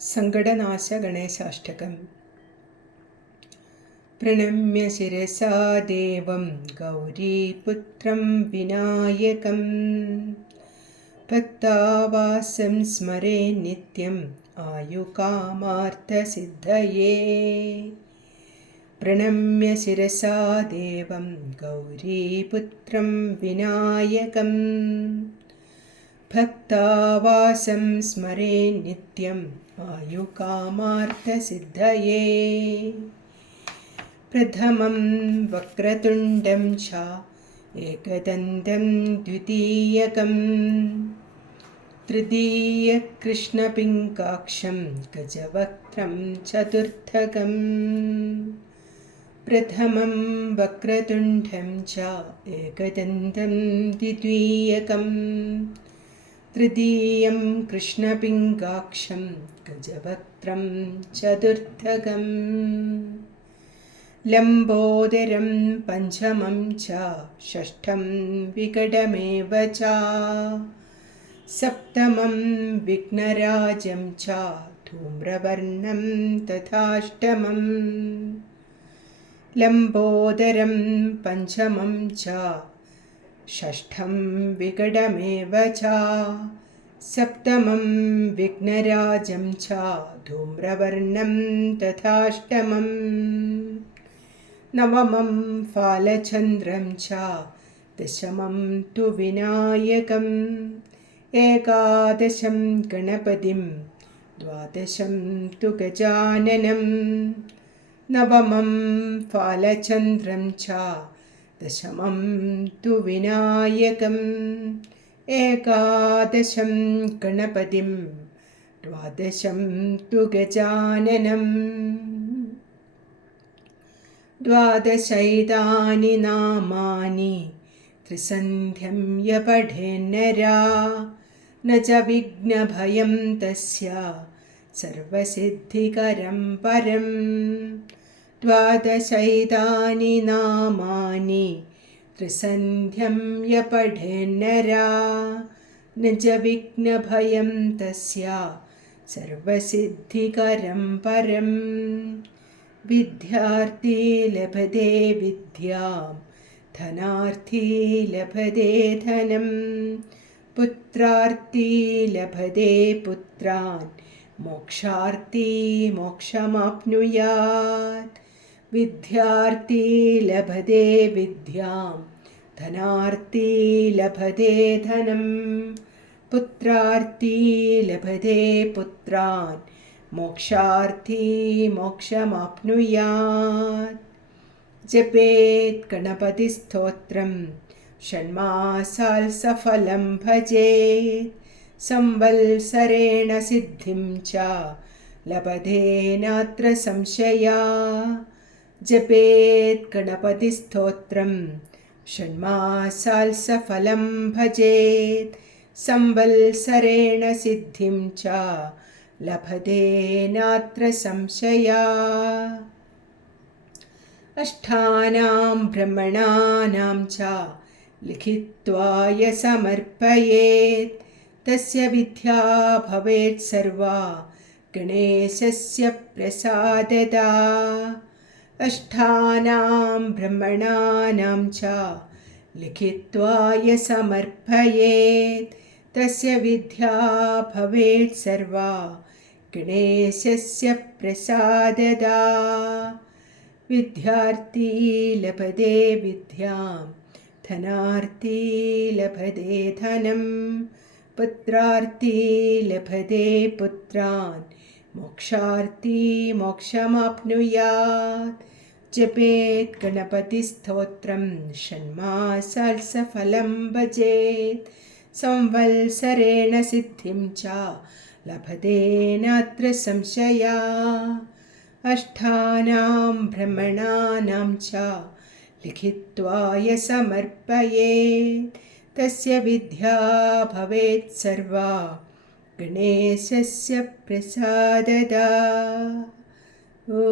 സങ്കടനാശ ഗണേശാഷ്ടകം പ്രണമ്യ ശിരസാ ദേവം ഗൗരീപുത്രം വിനായകം ഭക്താവാസം സ്മരേ നിത്യം ആയുകാമാർത്ഥസിദ്ധയേ प्रणम्य शिरसा देवं गौरीपुत्रं विनायकम्। भक्तावासं स्मरे नित्यम् आयुकामार्थसिद्धये प्रथमं वक्रतुण्डं च एकदन्तं द्वितीयकम्। तृतीयकृष्णपिङ्काक्षं गजवक्त्रं चतुर्थकम्। प्रथमं वक्रतुण्डं च एकदन्तं द्वितीयकम् तृतीयं कृष्णपिङ्गाक्षं गजवक्त्रं चतुर्थकम् लम्बोदरं पञ्चमं च षष्ठं विकटमेव च सप्तमं विघ्नराजं च धूम्रवर्णं तथाष्टमम् लम्बोदरं पञ्चमं च षष्ठं विकटमेव च सप्तमं विघ्नराजं च धूम्रवर्णं तथाष्टमम् नवमं फालचन्द्रं च दशमं तु विनायकम् एकादशं गणपतिं द्वादशं तु गजाननं नवमं फालचन्द्रं च दशमं तु विनायकम् एकादशं गणपतिं द्वादशं तु गजाननम् द्वादशैतानि नामानि त्रिसन्ध्यं यपठेन्नरा न च विघ्नभयं तस्य सर्वसिद्धिकरं परम् द्वादशैतानि नामानि त्रिसन्ध्यं यपठेन्नरा न च विघ्नभयं तस्य, सर्वसिद्धिकरं परम् विद्यार्थी लभते विद्यां, धनार्थी लभते धनं, पुत्रार्थी लभते पुत्रान्, मोक्षार्थी मोक्षमाप्नुयात्। വിദ്യാർത്ഥി ലഭതേ വിദ്യാം ധനാർത്ഥി ലഭതേ ധനം പുത്രാർത്ഥി ലഭതേ പുത്രാൻ മോക്ഷാർത്ഥി മോക്ഷമാപ്നുയാത്. ജപേത് ഗണപതിസ്തോത്രം ഷൺമാസാൽ സഫലം ഭജേത്. സംവത്സരേണ സിദ്ധിം ച ലഭതേനാത്ര സംശയാ. जपेत् गणपतिस्तोत्रं षण्मासाल् सफलं भजेत् संवत्सरेण सिद्धिं च लभतेनात्र संशया अष्टानां भ्रमणानां च लिखित्वा य समर्पयेत् तस्य विद्या भवेत् सर्वा गणेशस्य प्रसाददा अष्टानां ब्रह्मणानां च लिखित्वा य समर्पयेत् तस्य विद्या भवेत् सर्वा गणेशस्य प्रसाददा विद्यार्थी लभते विद्यां धनार्थी लभते धनं पुत्रार्थी लभते पुत्रान् मोक्षार्थी मोक्षमाप्नुयात् जपेत् गणपतिस्तोत्रं षण्मासफलं भजेत् संवत्सरेण सिद्धिं च लभतेनात्र संशया अष्टानां भ्रमणानां च लिखित्वा य समर्पयेत् तस्य विद्या भवेत् सर्वा ഗണേശസ്യ പ്രസാദദാ ഓ